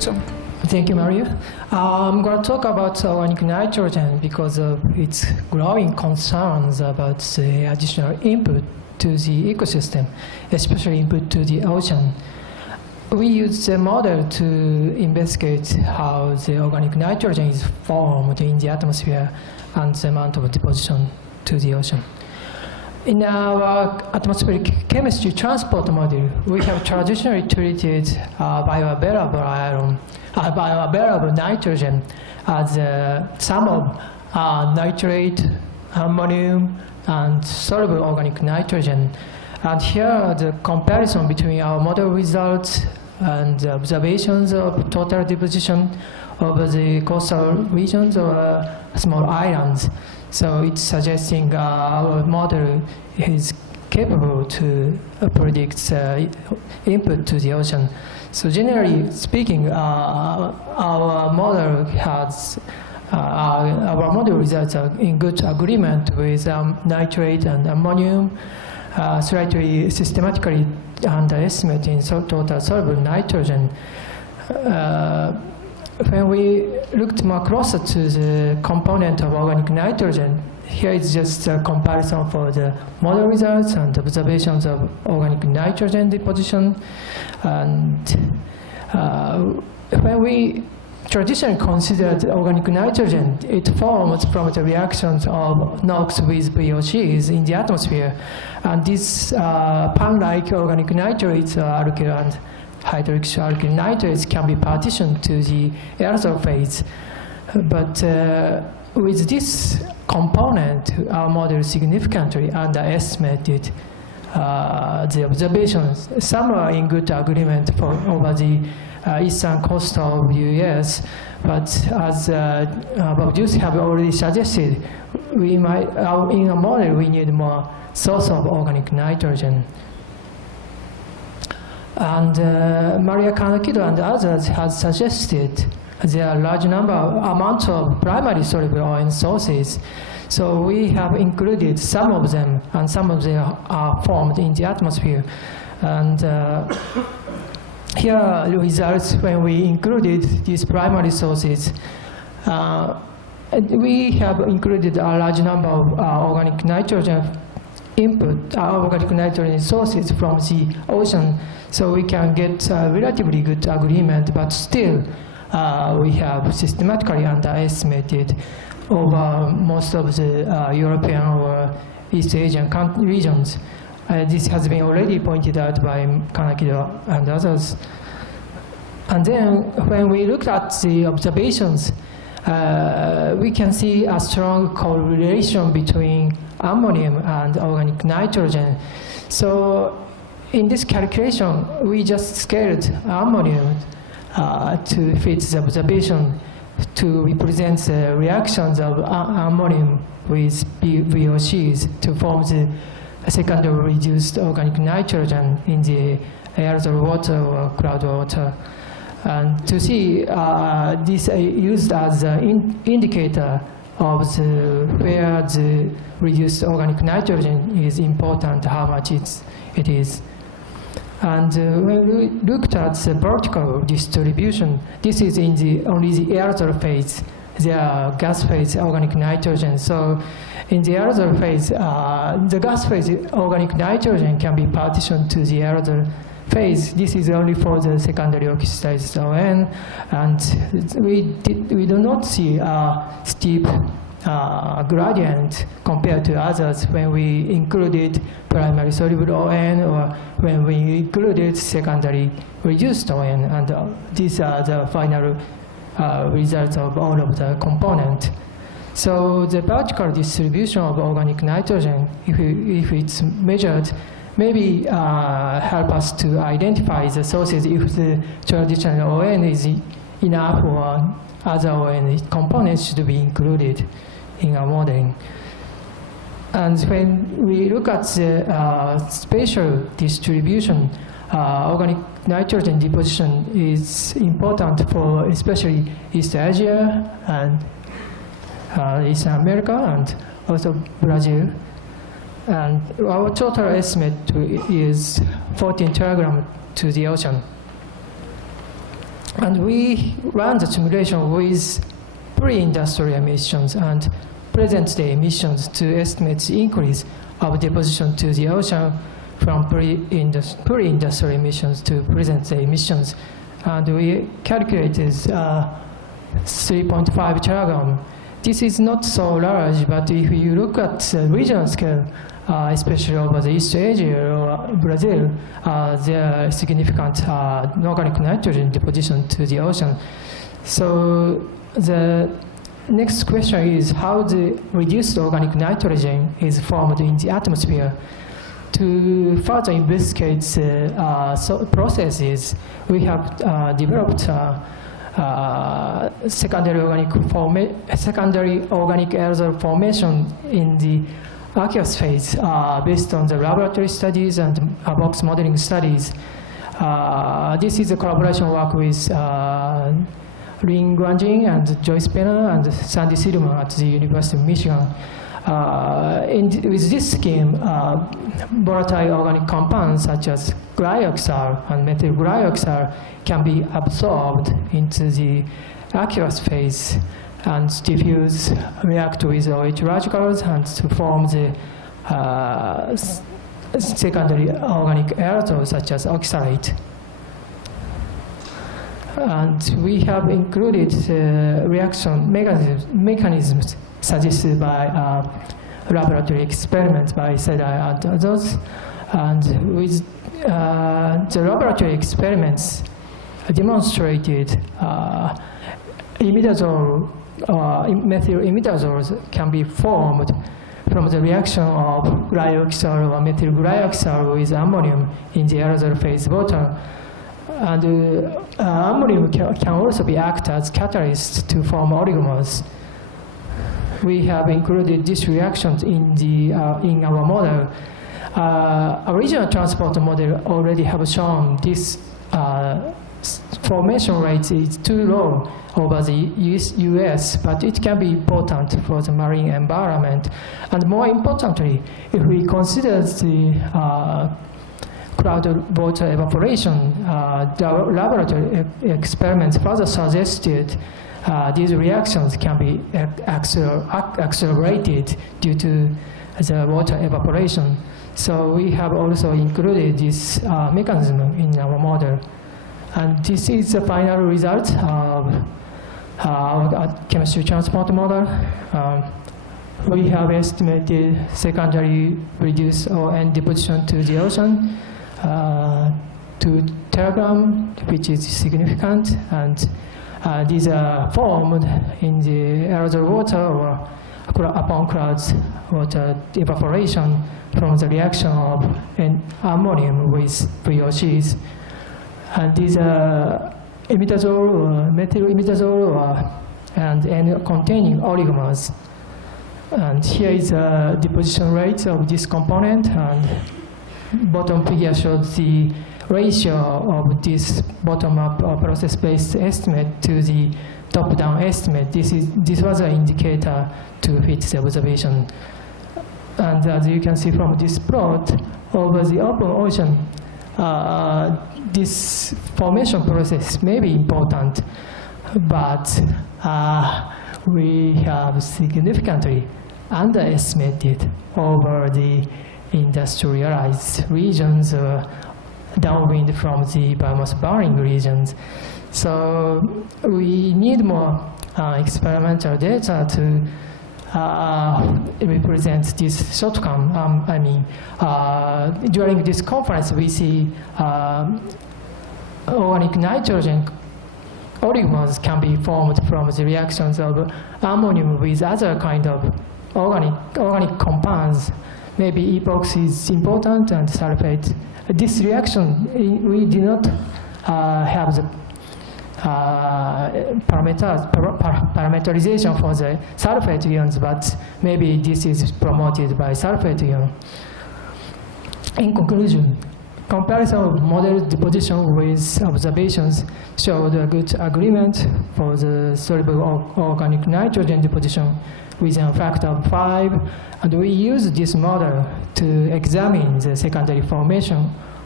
So, thank you, Mario. I'm going to talk about organic nitrogen because of its growing concerns about the additional input to the ecosystem, especially input to the ocean. We use the model to investigate how the organic nitrogen is formed in the atmosphere and the amount of deposition to the ocean. In our atmospheric chemistry transport model, we have traditionally treated bioavailable nitrogen as a sum of nitrate, ammonium, and soluble organic nitrogen. And here, the comparison between our model results and observations of total deposition over the coastal regions or small islands. So it's suggesting our model is capable to predict input to the ocean. So generally speaking, our model results are in good agreement with nitrate and ammonium, slightly systematically underestimating total soluble nitrogen. When we looked more closer to the component of organic nitrogen, here is just a comparison for the model results and observations of organic nitrogen deposition. And when we traditionally considered organic nitrogen, it forms from the reactions of NOx with VOCs in the atmosphere. And these pan-like organic nitrates, alkyl and hydroxy alkyl nitrates, can be partitioned to the aerosol phase. But with this component, our model significantly underestimated the observations. Some are in good agreement over the eastern coast of US, but as Bob Juice have already suggested, we might, in a model, we need more source of organic nitrogen. And Maria Kanakido and others have suggested there are a large amounts of primary soluble ON sources. So we have included some of them, and some of them are formed in the atmosphere. And here are the results when we included these primary sources. We have included a large number of organic nitrogen input, organic nitrogen sources from the ocean, so we can get relatively good agreement, but still we have systematically underestimated over most of the European or East Asian regions. This has been already pointed out by Kanakido and others. And then when we looked at the observations, we can see a strong correlation between ammonium and organic nitrogen. So in this calculation, we just scaled ammonium to fit the observation to represent the reactions of ammonium with VOCs to form the secondary reduced organic nitrogen in the aerosol water or cloud water. And to see this used as an indicator of where the reduced organic nitrogen is important, how much it is. And when we looked at the vertical distribution, this is in only the aerosol phase. There are gas phase organic nitrogen. So in the aerosol phase, the gas phase organic nitrogen can be partitioned to the aerosol phase. This is only for the secondary oxidized ON, and we do not see a steep gradient compared to others when we included primary soluble ON or when we included secondary reduced ON, and these are the final results of all of the components. So the vertical distribution of organic nitrogen, if it's measured, maybe help us to identify the sources if the traditional ON is enough or other ON components should be included in our modeling. And when we look at the spatial distribution, organic nitrogen deposition is important for especially East Asia and East America and also Brazil. And our total estimate is 14 teragram to the ocean. And we ran the simulation with pre-industrial emissions and present-day emissions to estimate the increase of deposition to the ocean from pre-industrial emissions to present-day emissions. And we calculated 3.5 teragram. This is not so large, but if you look at the regional scale, especially over the East Asia or Brazil, there are significant organic nitrogen deposition to the ocean. So the next question is how the reduced organic nitrogen is formed in the atmosphere. To further investigate the processes, we have developed secondary organic aerosol formation in the aqueous phase based on the laboratory studies and box modeling studies. This is a collaboration work with Lin Guanjing and Joyce Penner and Sandy Silverman at the University of Michigan. With this scheme, volatile organic compounds such as glyoxal and methyl glyoxal can be absorbed into the aqueous phase and diffuse, react with OH radicals and to form the secondary organic aerosols such as oxalate. And we have included reaction mechanisms suggested by laboratory experiments by Sedai and others. And with the laboratory experiments demonstrated imidazole, methyl imidazoles can be formed from the reaction of glyoxal or methyl glyoxal with ammonium in the aerosol phase water. And ammonium can also be act as catalyst to form oligomers. We have included these reactions in our model. Original transport model already have shown this formation rate is too low over the US, but it can be important for the marine environment. And more importantly, if we consider the cloud water evaporation, the laboratory experiments further suggested these reactions can be accelerated due to the water evaporation. So we have also included this mechanism in our model. And this is the final result of our chemistry transport model. We have estimated secondary reduced ON deposition to the ocean, 2 teragram, which is significant, and these are formed in the aerosol water or upon clouds water evaporation from the reaction of ammonium with VOCs. And these are imidazole, methyl imidazole, and containing oligomers. And here is the deposition rate of this component, and bottom figure shows the ratio of this bottom-up process-based estimate to the top-down estimate. This was an indicator to fit the observation. And as you can see from this plot, over the open ocean, this formation process may be important, but we have significantly underestimated over the industrialized regions downwind from the biomass burning regions. So we need more experimental data to represent this shortcoming. During this conference, we see organic nitrogen oligomers can be formed from the reactions of ammonium with other kind of organic compounds. Maybe epoxy is important and sulfate. This reaction, we do not have the parameterization for the sulfate ions, but maybe this is promoted by sulfate ion. In conclusion, comparison of model deposition with observations showed a good agreement for the soluble organic nitrogen deposition with a factor of 5, and we use this model to examine the secondary formation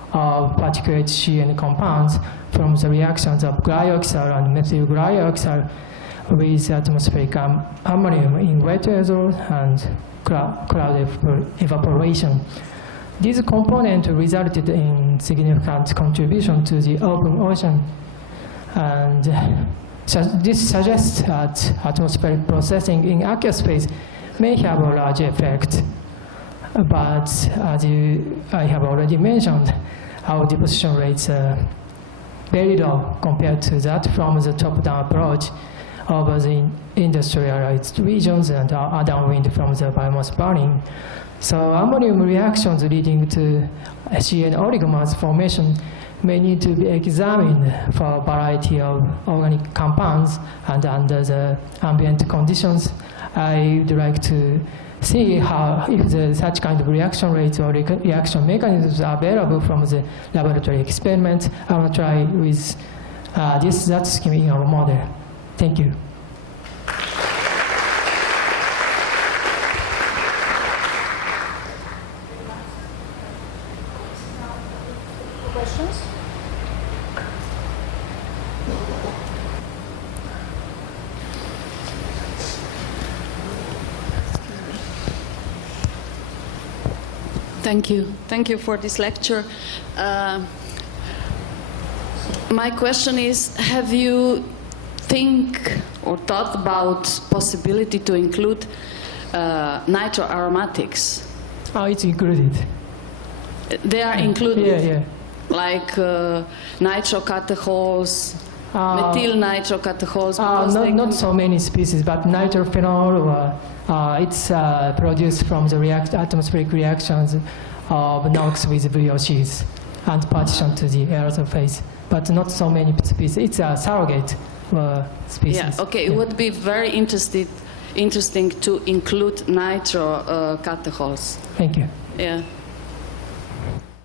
of particulate CN compounds from the reactions of glyoxal and methyl glyoxal with atmospheric ammonium in wet aerosol and cloud evaporation. These components resulted in significant contribution to the open ocean, and this suggests that atmospheric processing in aqueous phase may have a large effect. But as I have already mentioned, our deposition rates are very low compared to that from the top-down approach over the industrialized regions and downwind from the biomass burning. So ammonium reactions leading to CN oligomers formation may need to be examined for a variety of organic compounds, and under the ambient conditions, I would like to see how, if such kind of reaction rates or reaction mechanisms are available from the laboratory experiment. I will try with that scheme in our model. Thank you. Questions? Thank you. Thank you for this lecture. My question is, have you thought about possibility to include nitroaromatics? Oh, it's included. They are included? Yeah. Like nitrocatechols, methyl nitrocatechols? Not so many species, but nitrophenol, it's produced from the atmospheric reactions of NOx with VOCs and partition to the aerosol phase, but not so many species. It's a surrogate species. Yeah, okay. It would be very interesting to include nitrocatechols. Thank you. Yeah.